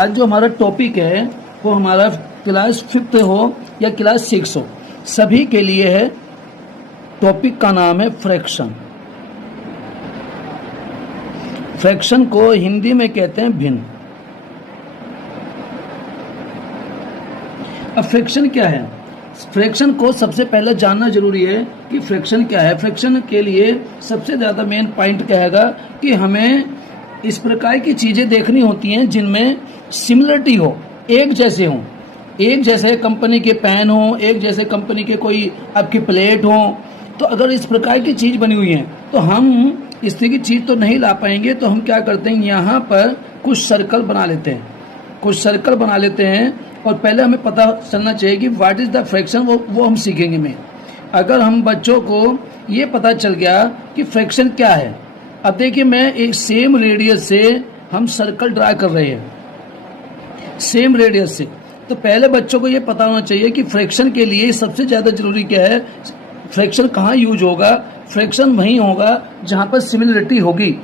आज जो हमारा टॉपिक है वो हमारा क्लास 5th हो या क्लास 6 हो, सभी के लिए है। टॉपिक का नाम है फ्रैक्शन। फ्रैक्शन को हिंदी में कहते हैं भिन्न। अब फ्रैक्शन क्या है? फ्रैक्शन को सबसे पहले जानना जरूरी है कि फ्रैक्शन क्या है। फ्रैक्शन के लिए सबसे ज़्यादा मेन पॉइंट क्या हैगा कि हमें इस प्रकार की चीज़ें देखनी होती हैं जिनमें सिमिलरिटी हो, एक जैसे हों, एक जैसे कंपनी के पेन हो, एक जैसे कंपनी के कोई आपकी प्लेट हो। तो अगर इस प्रकार की चीज़ बनी हुई है तो हम इस तरह की चीज़ तो नहीं ला पाएंगे। तो हम क्या करते हैं, यहाँ पर कुछ सर्कल बना लेते हैं, कुछ सर्कल बना लेते हैं। और पहले हमें पता चलना चाहिए कि व्हाट इज़ द फ्रैक्शन, वो हम सीखेंगे में। अगर हम बच्चों को ये पता चल गया कि फ्रैक्शन क्या है, अब देखिए मैं एक सेम रेडियस से हम सर्कल ड्रा कर रहे हैं, सेम रेडियस से। तो पहले बच्चों को ये पता होना चाहिए कि फ्रैक्शन के लिए सबसे ज़्यादा जरूरी क्या है। फ्रैक्शन कहाँ यूज होगा? फ्रैक्शन वहीं होगा जहाँ पर सिमिलरिटी होगी,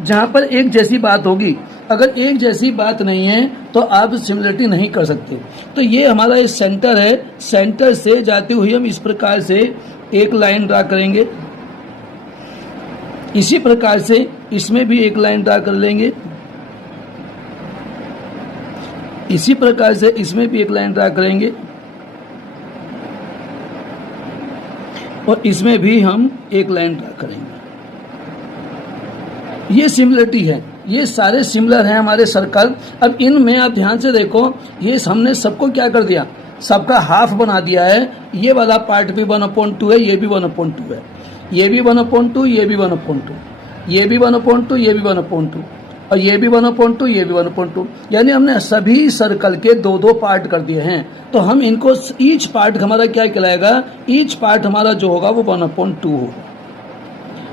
जहाँ पर एक जैसी बात होगी। अगर एक जैसी बात नहीं है तो आप सिमिलरिटी नहीं कर सकते। तो ये हमारा एक सेंटर है, सेंटर से जाते हुए हम इस प्रकार से एक लाइन ड्रा करेंगे। इसी प्रकार से इसमें भी एक लाइन ड्रा कर लेंगे, इसी प्रकार से इसमें भी एक लाइन ड्रा करेंगे और इसमें भी हम एक लाइन ड्रा करेंगे। ये सिमिलरिटी है, ये सारे सिमिलर हैं हमारे सर्कल। अब इनमें आप ध्यान से देखो, ये हमने सबको क्या कर दिया, सबका हाफ बना दिया है। ये वाला पार्ट भी 1/2 है, ये भी 1/2 है, ये भी 1/2, ये भी 1/2, ये भी 1/2, ये भी 1/2 और ये भी 1/2, ये भी 1/2। यानी हमने सभी सर्कल के 2-2 पार्ट कर दिए हैं। तो हम इनको ईच पार्ट हमारा क्या कहलाएगा, ईच पार्ट हमारा जो होगा वो 1/2 होगा।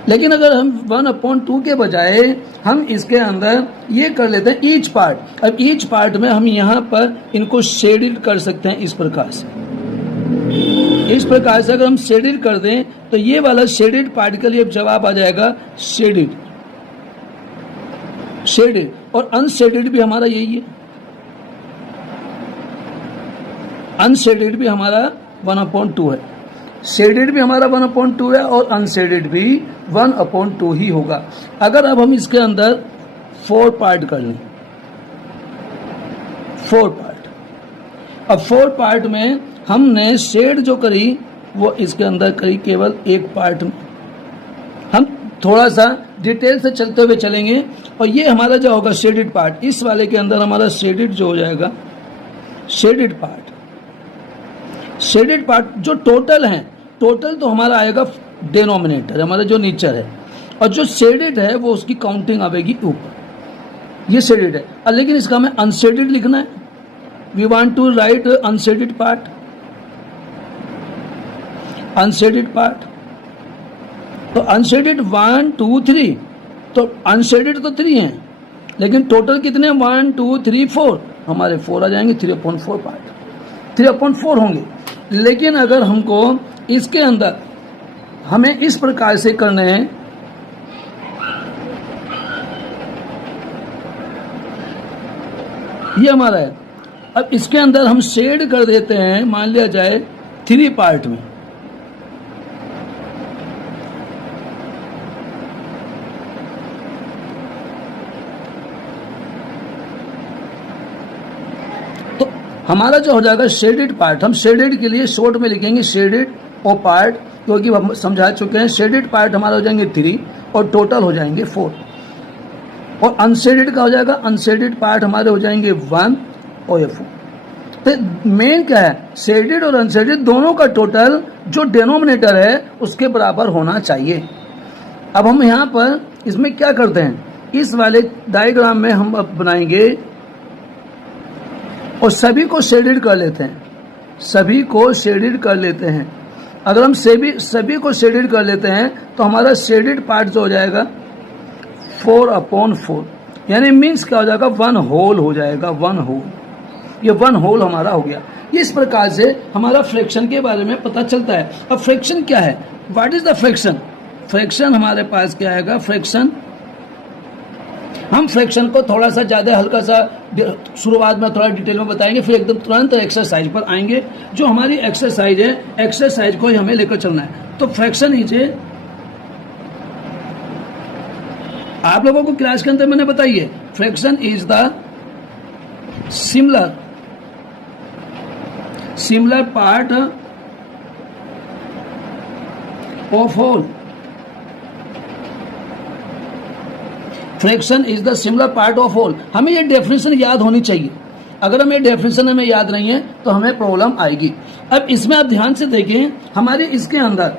लेकिन अगर हम 1/2 के बजाय हम इसके अंदर ये कर लेते हैं ईच पार्ट। अब ईच पार्ट में हम यहाँ पर इनको शेडिड कर सकते हैं इस प्रकार से। इस प्रकार से अगर हम शेडिड कर दें तो ये वाला शेडिड पार्ट के लिए जवाब आ जाएगा शेडिड, शेडिड। और अनशेडिड भी हमारा यही है, अनशेडिड भी हमारा 1/2 है। शेडेड भी हमारा 1/2 है और अनशेडेड भी 1/2 ही होगा। अगर अब हम इसके अंदर 4 पार्ट कर लें, 4 पार्ट। अब 4 पार्ट में हमने शेड जो करी वो इसके अंदर करी केवल एक पार्ट में। हम थोड़ा सा डिटेल से चलते हुए चलेंगे और ये हमारा जो होगा शेडेड पार्ट, इस वाले के अंदर हमारा शेडेड जो हो जाएगा, शेडेड पार्ट। शेडेड पार्ट जो टोटल है, टोटल तो हमारा आएगा डिनोमिनेटर, हमारा जो नेचर है, और जो शेडेड है वो उसकी काउंटिंग आएगी ऊपर। ये शेडेड है, लेकिन इसका हमें अनशेडेड लिखना है। We want to write unshaded part, unshaded part. तो अनशेडेड 1 2 3, तो अनशेडेड तो 3 हैं, लेकिन टोटल कितने 1 2 3 4, हमारे 4 आ जाएंगे। 3/4 पार्ट, 3/4 होंगे। लेकिन अगर हमको इसके अंदर हमें इस प्रकार से करने हैं, ये हमारा है। अब इसके अंदर हम शेड कर देते हैं, मान लिया जाए 3 पार्ट में। तो हमारा जो हो जाएगा शेडेड पार्ट, हम शेडेड के लिए शॉर्ट में लिखेंगे शेडेड और पार्ट, क्योंकि हम समझा चुके हैं। शेडेड पार्ट हमारा हो जाएंगे 3 और टोटल हो जाएंगे 4। और अनशेडेड का हो जाएगा, अनशेडेड पार्ट हमारे हो जाएंगे 1 और ये 4। तो मेन क्या है, शेडेड और अनशेडेड दोनों का टोटल जो डिनोमिनेटर है उसके बराबर होना चाहिए। अब हम यहाँ पर इसमें क्या करते हैं, इस वाले डायग्राम में हम अब बनाएंगे और सभी को शेडेड कर लेते हैं, सभी को शेडेड कर लेते हैं। अगर हम सभी को शेडेड कर लेते हैं तो हमारा शेडेड पार्ट जो हो जाएगा 4/4, यानी मीन्स क्या हो जाएगा, 1 होल हो जाएगा, 1 होल। ये 1 होल हमारा हो गया। इस प्रकार से हमारा फ्रैक्शन के बारे में पता चलता है। अब फ्रैक्शन क्या है, what is the fraction? Fraction हमारे पास क्या आएगा, फ्रैक्शन हम फ्रैक्शन को थोड़ा सा ज़्यादा हल्का सा शुरुआत में थोड़ा डिटेल में बताएंगे, फिर एकदम तुरंत एक्सरसाइज पर आएंगे। जो हमारी एक्सरसाइज है, एक्सरसाइज को ही हमें लेकर चलना है। तो फ्रैक्शन इज ए, आप लोगों को क्लास के अंदर मैंने बताई है, fraction is the similar part of whole. Fraction is the similar part of whole. हमें ये डेफिनेशन याद होनी चाहिए। अगर हमें डेफिनेशन हमें याद नहीं है तो हमें प्रॉब्लम आएगी। अब इसमें आप ध्यान से देखें, हमारे इसके अंदर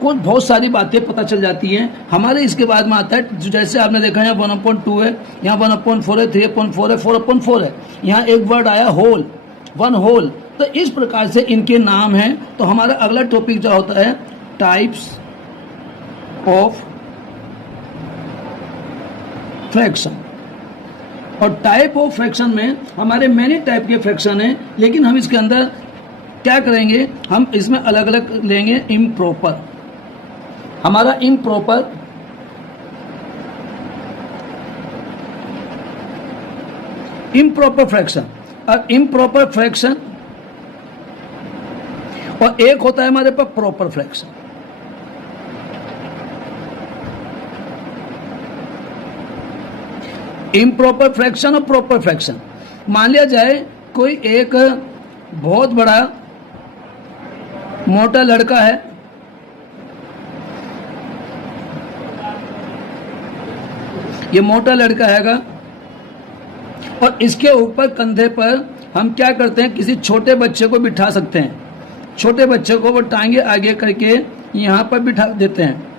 कुछ बहुत सारी बातें पता चल जाती हैं। हमारे इसके बाद में आता है, जैसे आपने देखा यहाँ 1/2 है, यहाँ 1/4 है, 3/4 है, 4/4 है। यहाँ एक वर्ड आया होल, 1 होल। तो इस प्रकार से इनके नाम हैं। तो हमारा अगला टॉपिक जो होता है टाइप्स ऑफ फ्रैक्शन। और टाइप ऑफ फ्रैक्शन में हमारे मैनी टाइप के फ्रैक्शन हैं, लेकिन हम इसके अंदर क्या करेंगे, हम इसमें अलग अलग लेंगे। इम्प्रॉपर, हमारा इम्प्रॉपर फ्रैक्शन। और इम्प्रॉपर फ्रैक्शन और एक होता है हमारे पास प्रॉपर फ्रैक्शन। इम्प्रॉपर फ्रैक्शन और प्रॉपर फ्रैक्शन। मान लिया जाए कोई एक बहुत बड़ा मोटा लड़का है, ये मोटा लड़का हैगा, और इसके ऊपर कंधे पर हम क्या करते हैं, किसी छोटे बच्चे को बिठा सकते हैं। छोटे बच्चे को वो टांगे आगे करके यहाँ पर बिठा देते हैं।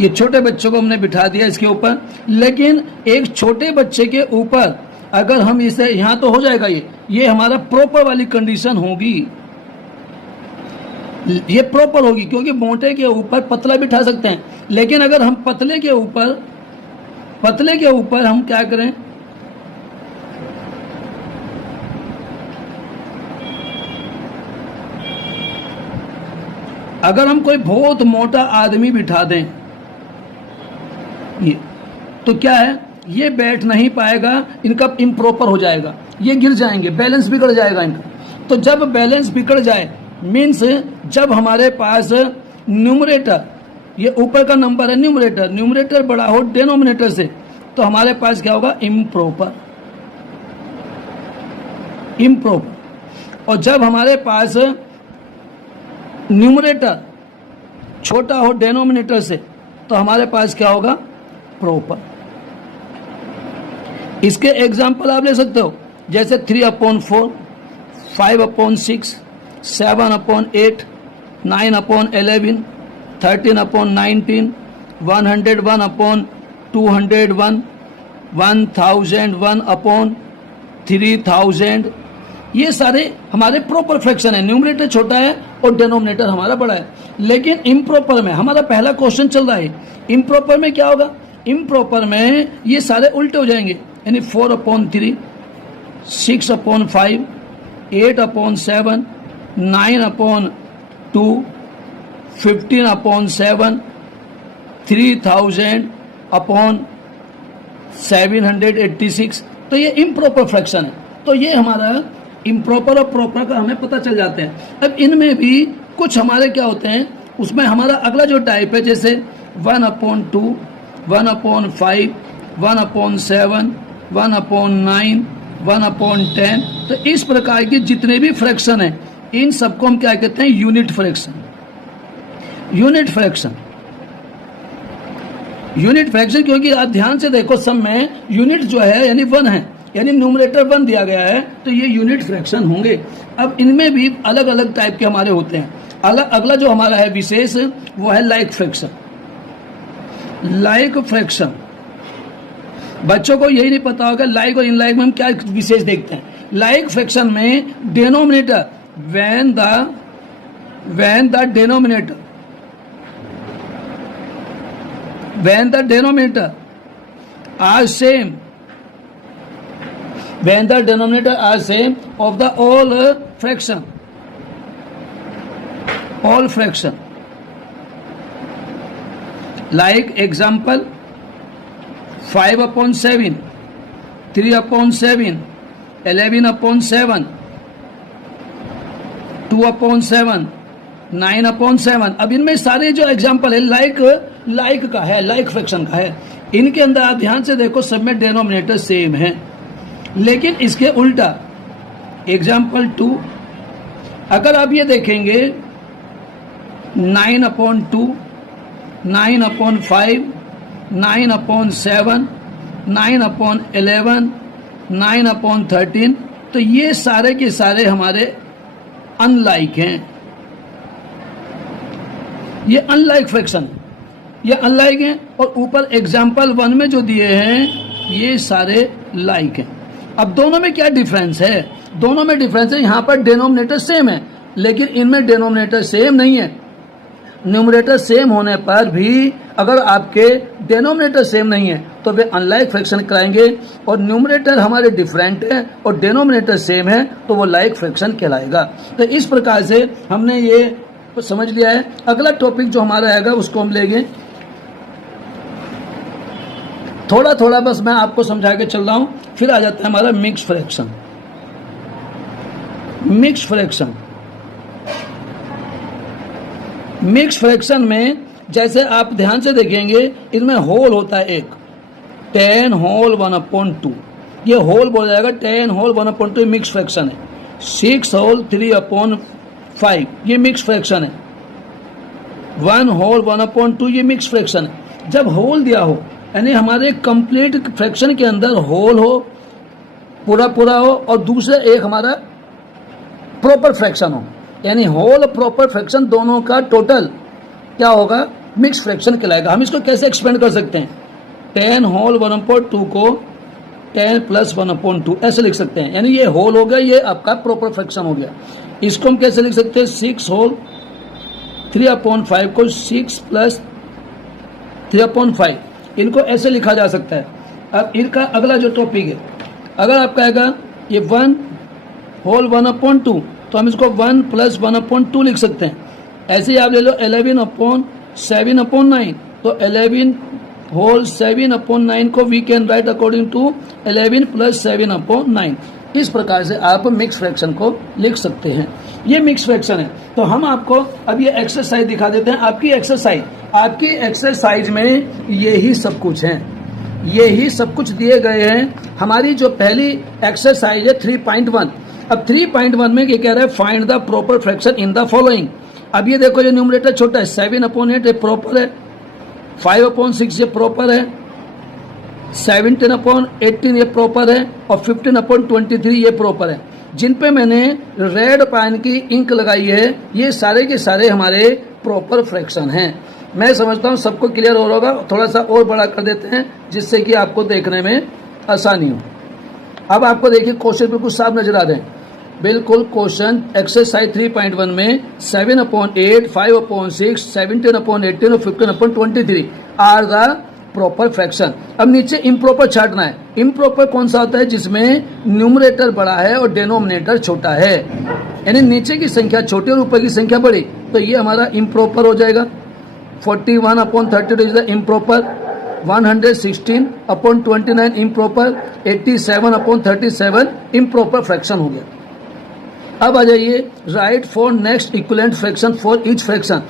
ये छोटे बच्चों को हमने बिठा दिया इसके ऊपर, लेकिन एक छोटे बच्चे के ऊपर अगर हम इसे, यहाँ तो हो जाएगा ये हमारा प्रॉपर वाली कंडीशन होगी, ये प्रॉपर होगी, क्योंकि मोटे के ऊपर पतला बिठा सकते हैं। लेकिन अगर हम पतले के ऊपर हम क्या करें, अगर हम कोई बहुत मोटा आदमी बिठा दें ये, तो क्या है, ये बैठ नहीं पाएगा, इनका इम्प्रॉपर हो जाएगा, ये गिर जाएंगे, बैलेंस बिगड़ जाएगा इनका। तो जब बैलेंस बिगड़ जाए मीन्स जब हमारे पास न्यूमरेटर, ये ऊपर का नंबर है न्यूमरेटर बड़ा हो डिनोमिनेटर से, तो हमारे पास क्या होगा, इम्प्रॉपर। और जब हमारे पास न्यूमरेटर छोटा हो डिनोमिनेटर से, तो हमारे पास क्या होगा, प्रॉपर। इसके एग्जाम्पल आप ले सकते हो, जैसे 3/4, 5/6, 7/8, 9/11, 13/19, 101/201, 1001/3000। ये सारे हमारे प्रॉपर फ्रैक्शन है। न्यूमरेटर छोटा है और डिनोमिनेटर हमारा बड़ा है। लेकिन इम्प्रॉपर में हमारा पहला क्वेश्चन चल रहा है, इम्प्रॉपर में क्या होगा, इम्प्रॉपर में ये सारे उल्टे हो जाएंगे, यानी 4/3, 6/5, 8/7, 9/2, 15/7, 3000/786। तो ये इम्प्रॉपर फ्रैक्शन है। तो ये हमारा इम्प्रॉपर और प्रॉपर का हमें पता चल जाते हैं। अब इनमें भी कुछ हमारे क्या होते हैं, उसमें हमारा अगला जो टाइप है, जैसे 1/2, 1/5, 1/7, 1/9, 1/10। तो इस प्रकार के जितने भी फ्रैक्शन हैं, इन सबको हम क्या कहते हैं, यूनिट फ्रैक्शन। यूनिट फ्रैक्शन क्योंकि आप ध्यान से देखो, सब में यूनिट जो है यानी 1 है, यानी न्यूमरेटर 1 दिया गया है, तो ये यूनिट फ्रैक्शन होंगे। अब इनमें भी अलग अलग टाइप के हमारे होते हैं। अगला जो हमारा है विशेष, वो है लाइक फ्रैक्शन। बच्चों को यही नहीं पता होगा लाइक और इनलाइक में हम क्या विशेष देखते हैं। लाइक फ्रैक्शन में denominator, when the denominator are same, of the all fraction, like example 5/7, 3/7, 11/7, 2/7, 9/7। अब इनमें सारे जो एग्जाम्पल है लाइक का है, लाइक फ्रैक्शन का है। इनके अंदर आप ध्यान से देखो, सब में डिनोमिनेटर सेम है। लेकिन इसके उल्टा एग्जाम्पल 2, अगर आप ये देखेंगे 9/2, 9/5, 9/7, 9/11, 9/13, तो ये सारे के सारे हमारे अनलाइक हैं। ये अनलाइक फ्रैक्शन, ये अनलाइक हैं। और ऊपर एग्जाम्पल 1 में जो दिए हैं ये सारे लाइक हैं। अब दोनों में क्या डिफरेंस है? दोनों में डिफरेंस है, यहाँ पर डिनोमिनेटर सेम है, लेकिन इनमें डिनोमिनेटर सेम नहीं है। न्यूमरेटर सेम होने पर भी अगर आपके डिनोमिनेटर सेम नहीं है तो वे अनलाइक फ्रैक्शन कराएंगे, और न्यूमरेटर हमारे डिफरेंट है और डिनोमिनेटर सेम है तो वो लाइक फ्रैक्शन कहलाएगा। तो इस प्रकार से हमने ये समझ लिया है। अगला टॉपिक जो हमारा आएगा उसको हम लेंगे, थोड़ा थोड़ा बस मैं आपको समझा के चल रहा हूं। फिर आ जाता है हमारा mix fraction. Mix fraction, mix fraction में जैसे आप ध्यान से देखेंगे, इसमें होल होता है एक, 10 होल 1/2, ये होल बोल जाएगा 10 होल 1/2, मिक्स फ्रैक्शन है। 6 होल 3/5, ये मिक्स फ्रैक्शन है। 1 होल 1/2, ये मिक्स फ्रैक्शन है। जब होल दिया हो, यानी हमारे कंप्लीट फ्रैक्शन के अंदर होल हो, पूरा पूरा हो, और दूसरे एक हमारा प्रॉपर फ्रैक्शन हो, यानी होल प्रॉपर फ्रैक्शन दोनों का टोटल क्या होगा? मिक्स फ्रैक्शन कहलाएगा। हम इसको कैसे एक्सपेंड कर सकते हैं? 10 होल 1/2 को 10 + 1/2 ऐसे लिख सकते हैं, यानी ये होल हो गया, ये आपका प्रॉपर फ्रैक्शन हो गया। इसको हम कैसे लिख सकते हैं? 6 होल 3/5 को 6 + 3/5, इनको ऐसे लिखा जा सकता है। अब इनका अगला जो टॉपिक है, अगर आपका आएगा ये 1 होल 1/2, तो हम इसको 1 + 1/2 लिख सकते हैं। ऐसे ही आप ले लो 11/7/9, तो 11 होल 7/9 को we can write according to 11 + 7/9। इस प्रकार से आप मिक्स फ्रैक्शन को लिख सकते हैं। ये मिक्स फ्रैक्शन है। तो हम आपको अब ये एक्सरसाइज दिखा देते हैं। आपकी एक्सरसाइज में यही सब कुछ है, यही सब कुछ दिए गए हैं। हमारी जो पहली एक्सरसाइज है 3.1, अब 3.1 में ये कह रहा है find the proper fraction in the following. अब ये देखो, ये न्यूमरेटर छोटा है, 7/8 ये प्रॉपर है, 5/6 ये प्रॉपर है, 17/18 ये प्रॉपर है, और 15/23 ये प्रॉपर है। जिन पे मैंने रेड पेन की इंक लगाई है ये सारे के सारे हमारे प्रॉपर फ्रैक्शन हैं। मैं समझता हूँ सबको क्लियर हो होगा। थोड़ा सा और बड़ा कर देते हैं जिससे कि आपको देखने में आसानी हो। अब आपको देखिए क्वेश्चन बिल्कुल साफ नजर आ रहे हैं। बिल्कुल क्वेश्चन एक्सरसाइज 3.1 में 7/8, 5/6, 17/18 और 15/23 आर द प्रॉपर फ्रैक्शन। अब नीचे इम्प्रॉपर छाटना है। इम्प्रॉपर कौन सा होता है? जिसमें न्यूमरेटर बड़ा है और डिनोमिनेटर छोटा है, यानी नीचे की संख्या छोटी और ऊपर की संख्या बड़ी, तो ये हमारा इम्प्रॉपर हो जाएगा। 41/32 is the improper, 116/29 improper, 87/37 improper fraction हो गया। अब आ जाइए, right for next equivalent fraction for each fraction.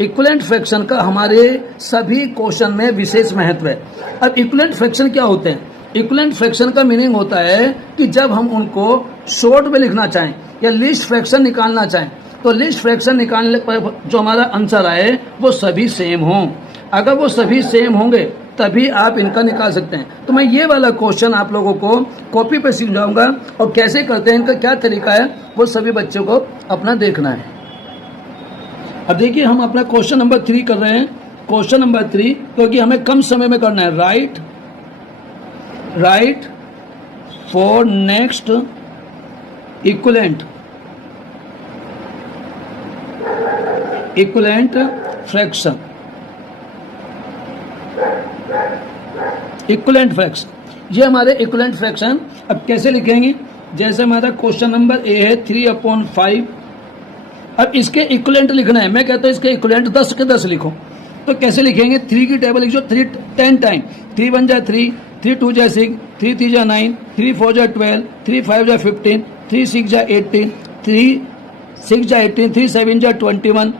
Equivalent fraction का हमारे सभी क्वेश्चन में विशेष महत्व है। अब इक्विवेलेंट फ्रैक्शन क्या होते हैं? इक्विवेलेंट फ्रैक्शन का मीनिंग होता है कि जब हम उनको शॉर्ट में लिखना चाहें या लिस्ट फ्रैक्शन निकालना चाहें, तो लिस्ट फ्रैक्शन निकालने पर जो हमारा आंसर आए वो सभी सेम हों। अगर वो सभी सेम होंगे तभी आप इनका निकाल सकते हैं। तो मैं ये वाला क्वेश्चन आप लोगों को कॉपी पे समझाऊंगा, और कैसे करते हैं, इनका क्या तरीका है, वो सभी बच्चों को अपना देखना है। अब देखिए, हम अपना क्वेश्चन नंबर 3 कर रहे हैं। क्वेश्चन नंबर 3 क्योंकि हमें कम समय में करना है। Right for next equivalent fraction. Equivalent fraction, ये हमारे इक्विवेलेंट फ्रैक्शन। अब कैसे लिखेंगे? जैसे हमारा क्वेश्चन नंबर ए है 3/5। अब इसके इक्विवेलेंट लिखना है। मैं कहता हूं इसके इक्विवेलेंट 10 के 10 लिखो। तो कैसे लिखेंगे, 3 की टेबल लिखो 3 10 टाइम, 3 1 जा 3, 3 2 जा 6, 3 3 जा 9, 3 4 जा 12, 3 5 जा 15, 3 6 जा 18, 3 6 जा 18, 3 7 जा 21,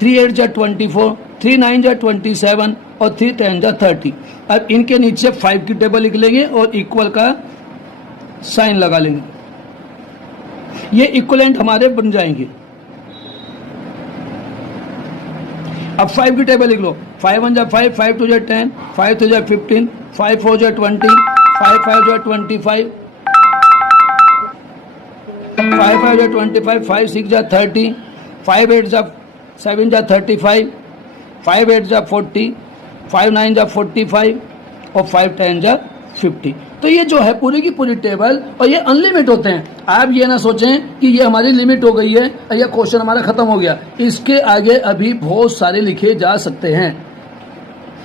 3 8 जा 24, 3 9 जा 27 और 3 10 जा 30। अब इनके नीचे 5 की टेबल लिख लेंगे और इक्वल का साइन लगा लेंगे, ये इक्वलेंट हमारे बन जाएंगे। अब 5 की टेबल लिख लो, 5 1 जा 5, 5 2 जा 10, 5 3 जा 15, 5 4 जा 20, 5 5 जा 25, 5 5 जा 25, 5 6 जा 30, 5 8 जा 7 जा 35, 5 8 जा 40, 5 9 जा 45 और 5 10 जा 50। तो ये जो है पूरी की पूरी टेबल, और ये अनलिमिट होते हैं। आप ये ना सोचें कि ये हमारी लिमिट हो गई है और ये क्वेश्चन हमारा खत्म हो गया, इसके आगे अभी बहुत सारे लिखे जा सकते हैं,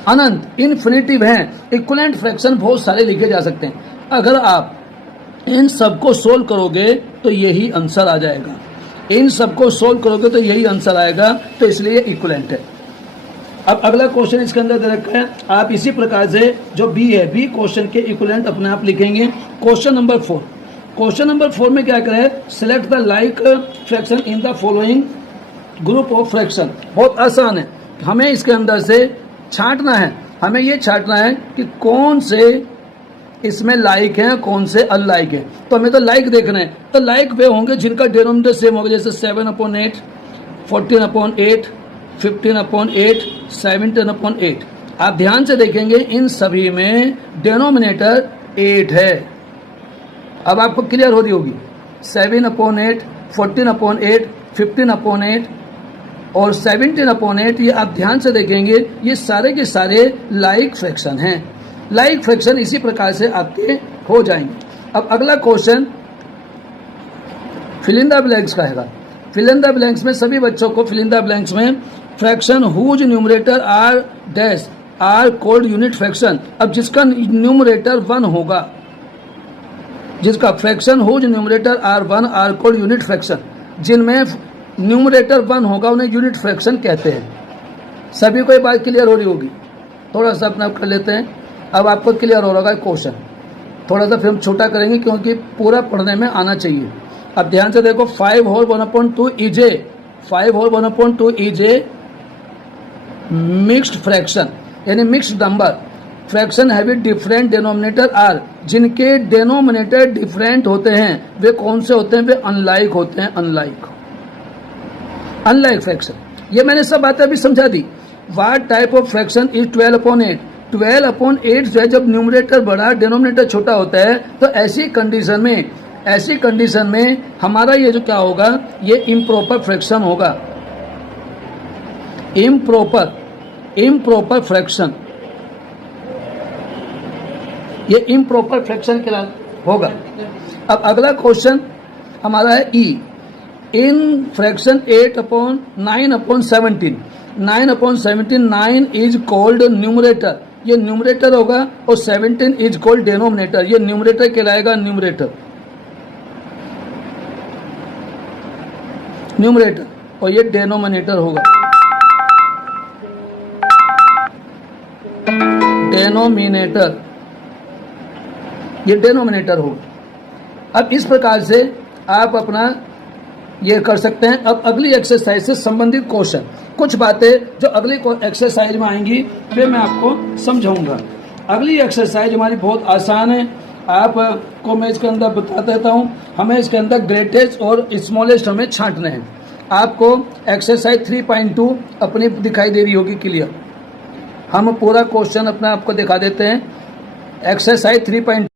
अनंत इन्फिनिटिव हैं, इक्विवेलेंट फ्रैक्शन बहुत सारे लिखे जा सकते हैं। अगर आप इन सबको सोल्व करोगे तो यही आंसर आ जाएगा, इन सबको सोल्व करोगे तो यही आंसर आएगा, तो इसलिए इक्विवेलेंट है। अब अगला क्वेश्चन इसके अंदर दे रखा है, आप इसी प्रकार से जो बी है, बी क्वेश्चन के इक्विवेलेंट अपने आप लिखेंगे। क्वेश्चन नंबर 4, क्वेश्चन नंबर 4 में क्या करें, select the like fraction in the following group of fraction. बहुत आसान है, हमें इसके अंदर से छांटना है, हमें ये छांटना है कि कौन से इसमें लाइक हैं कौन से अनलाइक हैं। तो हमें तो लाइक देखना है, तो लाइक वे होंगे जिनका डिनोमिनेटर सेम होगा, जैसे 7/8, 14/8, 15/8, 17/8। आप ध्यान से देखेंगे इन सभी में डिनोमिनेटर 8 है। अब आपको क्लियर हो रही होगी, 7/8, 14/8, 15/8 और 17/8, ये आप ध्यान से देखेंगे ये सारे के सारे लाइक फ्रैक्शन हैं। लाइक फ्रैक्शन इसी प्रकार से आपके हो जाएंगे। अब अगला question fill in the blanks का है। फिल इन द ब्लैंक्स में सभी बच्चों को फिल इन द ब्लैंक्स में fraction whose numerator are dash are called unit fraction. अब जिसका न्यूमरेटर 1 होगा, जिसका fraction whose numerator are 1 are called unit fraction, जिनमें न्यूमरेटर 1 होगा उन्हें यूनिट फ्रैक्शन कहते हैं। सभी को ये बात क्लियर हो रही होगी, थोड़ा सा अपना कर लेते हैं। अब आपको क्लियर हो रहा होगा क्वेश्चन, थोड़ा सा फिर हम छोटा करेंगे क्योंकि पूरा पढ़ने में आना चाहिए। अब ध्यान से देखो, 5 whole 1/2 is a, 5 whole 1/2 is a mixed fraction, यानी mixed number fraction have different denominator are. जिनके डिनोमिनेटर डिफरेंट होते हैं वे कौन से होते हैं, वे अनलाइक होते हैं। अनलाइक फ्रैक्शन, ये मैंने सब बातें अभी समझा दी। What type of fraction is 12/8। 12/8 से जब न्यूमरेटर बड़ा डिनोमिनेटर छोटा होता है, तो ऐसी कंडीशन में हमारा ये जो क्या होगा, ये इम्प्रॉपर फ्रैक्शन होगा। इम्प्रॉपर फ्रैक्शन, ये इम्प्रॉपर फ्रैक्शन के होगा। अब अगला क्वेश्चन हमारा है E, in fraction 8/9/17, 9/17, 9 is called numerator, ये न्यूमरेटर होगा, और 17 इज कॉल्ड डिनोमिनेटर, ये न्यूमरेटर कहलाएगा। न्यूमरेटर और ये डिनोमिनेटर होगा, डिनोमिनेटर, ये डिनोमिनेटर होगा। अब इस प्रकार से आप अपना ये कर सकते हैं। अब अगली एक्सरसाइज से संबंधित क्वेश्चन, कुछ बातें जो अगली एक्सरसाइज में आएंगी वे मैं आपको समझाऊंगा। अगली एक्सरसाइज हमारी बहुत आसान है, आपको मैं इसके अंदर बता देता हूँ। हमें इसके अंदर ग्रेटेस्ट और स्मॉलेस्ट हमें छांटने हैं। आपको एक्सरसाइज 3.2 अपनी दिखाई दे रही होगी क्लियर। हम पूरा क्वेश्चन अपना आपको दिखा देते हैं। एक्सरसाइज 3.2